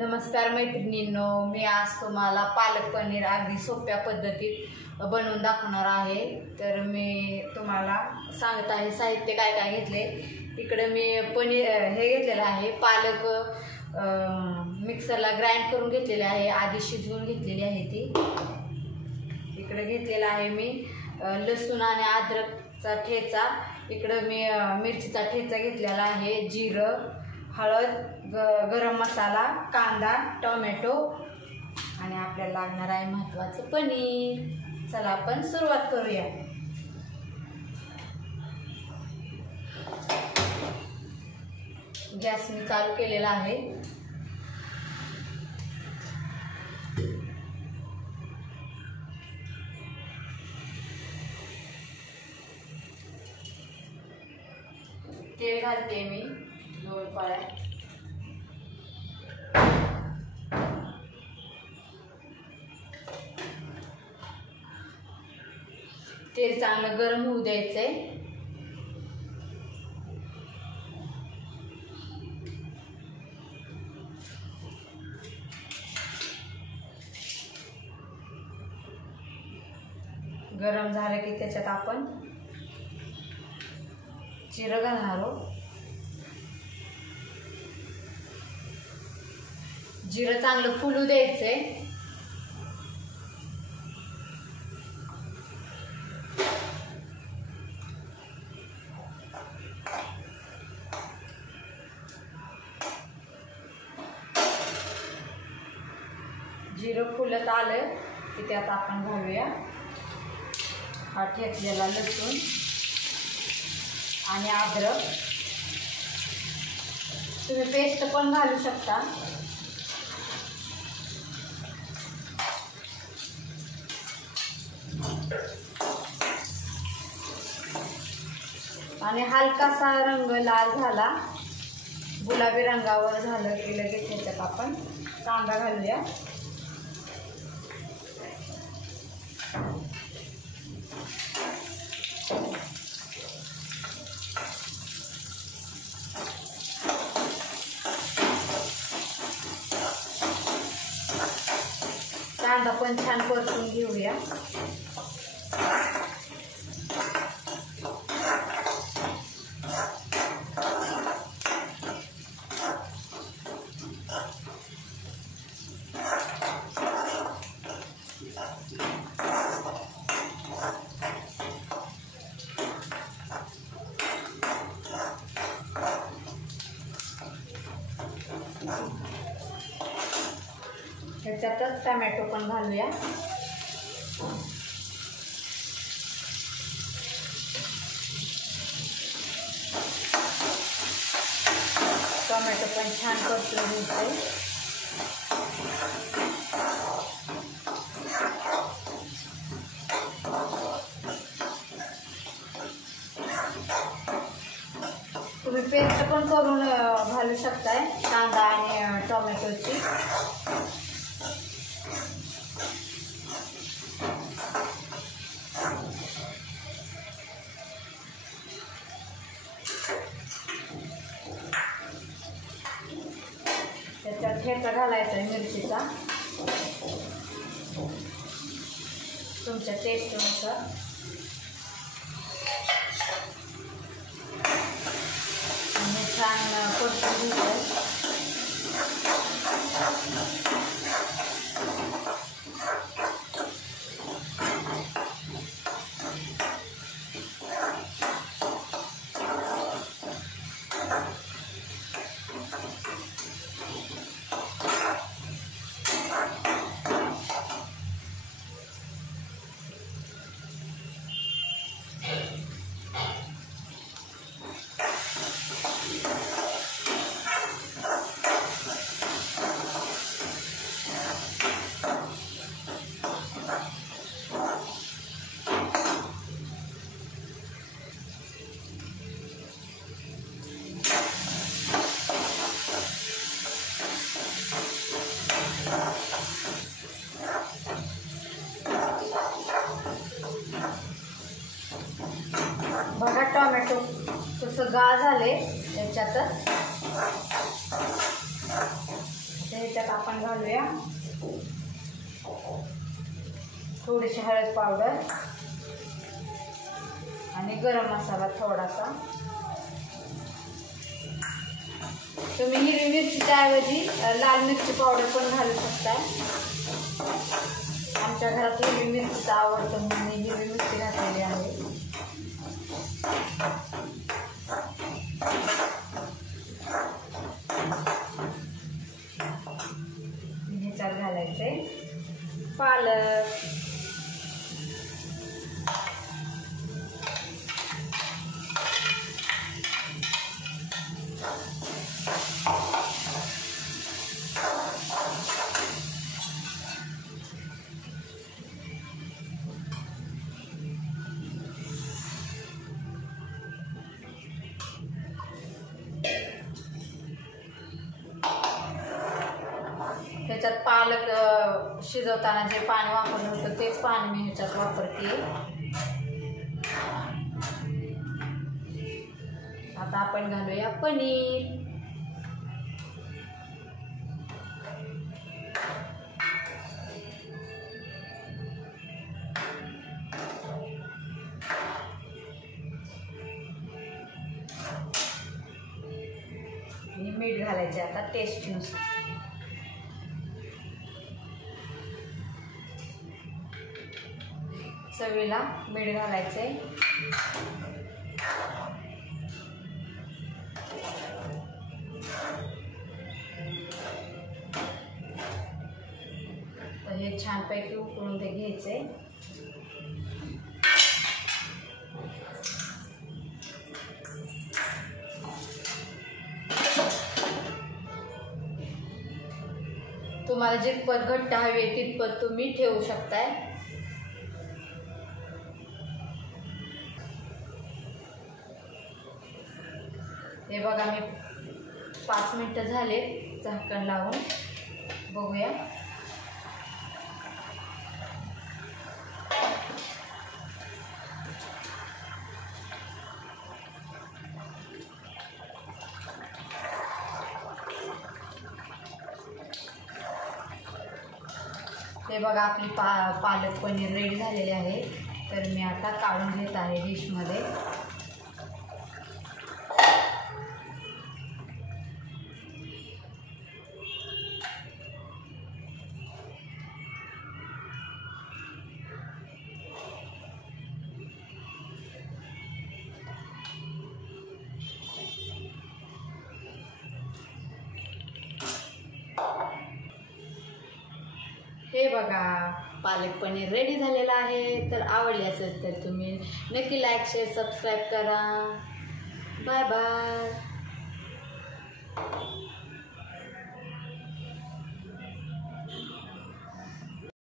नमस्कार मैत्रिणींनो, मी आज तुम्हाला पालक पनीर अगदी सोप्या पद्धतीत बनवून दाखवणार आहे। तर मी तुम्हाला सांगत आहे साहित्य काय काय घेतले। इकडे मी पनीर हे घेतलेलं आहे, पालक मिक्सरला ग्राइंड करून घेतलेले आहे, आधी शिजवून घेतलेली आहे ती। इकडे घेतलेला आहे मी लसूण आणि अद्रकचा ठेचा, इकडे मी मिरचीचा ठेचा घेतलेला आहे, जिरं, हळद, गरम मसाला, कांदा, टोमॅटो आणि आपल्याला लागणार आहे महत्त्वाचं पनीर। चला आपण सुरुवात करूया। गॅस मी चालू केलेला आहे। तेल घालते मी 2 पळ्या। तेल चांगलं गरम होऊ द्यायचंय। गरम झालं की त्याच्यात आपण जिरं घालणार आहोत। जिरं चांगलं फुलू द्यायचंय। जिरं फुलत आलं की त्यात आपण घालूया हा ठेचलेला लसूण आणि अद्रक। तुम्ही पेस्ट पण घालू शकता। आणि हलकासा रंग लाल झाला, गुलाबी रंगावर झालं की लगेच ह्याच्यात आपण कांदा घालूया। कांदा पण छान परतून घेऊया। ह्याच्यातच टोमॅटो पण घालूया। टोमॅटो पण छान परतून घ्यायचे। तुम्ही पेस्ट पण करून घालू शकताय कांदा आणि टोमॅटोची। त्याच्यात ठेचा घालायचा आहे मिरचीचा, तुमच्या टेस्टनुसार। आणि छान परतून घ्यायचं। बघा टोमॅटो कसं गाळ झाले त्याच्यातच। ह्याच्यात आपण घालूया थोडीशी हळद पावडर आणि गरम मसाला थोडासा. तुम्ही हिरवी मिरचीच्या ऐवजी लाल मिरची पावडर पण घालू शकता. आमच्या घरात हिरवी मिरचीचं आवडतं म्हणून मी हिरवी मिरची घातलेली आहे. ह्याच्यात घालायचे पालक, ह्याच्यात पालक शिजवताना जे पाणी वापरलं होतं तेच पाणी मी ह्याच्यात वापरते. आता आपण घालूया पनीर. आणि मीठ घालायचे आता टेस्टनुसार. चवीला मीठ घालायचे. तर हे छानपैकी उकळून ते घ्यायचे. तुम्हाला जितपत घट्ट हवे तितपत तुम्ही ठेवू शकताय. हे बघा मी 5 मिनिटं झाले झाकण लावून बघूया. हे बघा आपली पालक पनीर रेडी झालेले आहे. तर मी आता काढून घेत आहे डिशमध्ये. हे बघा पालक पनीर रेडी झालेला आहे. तर आवडले असेल तर तुम्ही नक्की लाईक शेअर सबस्क्राईब करा. Bye bye.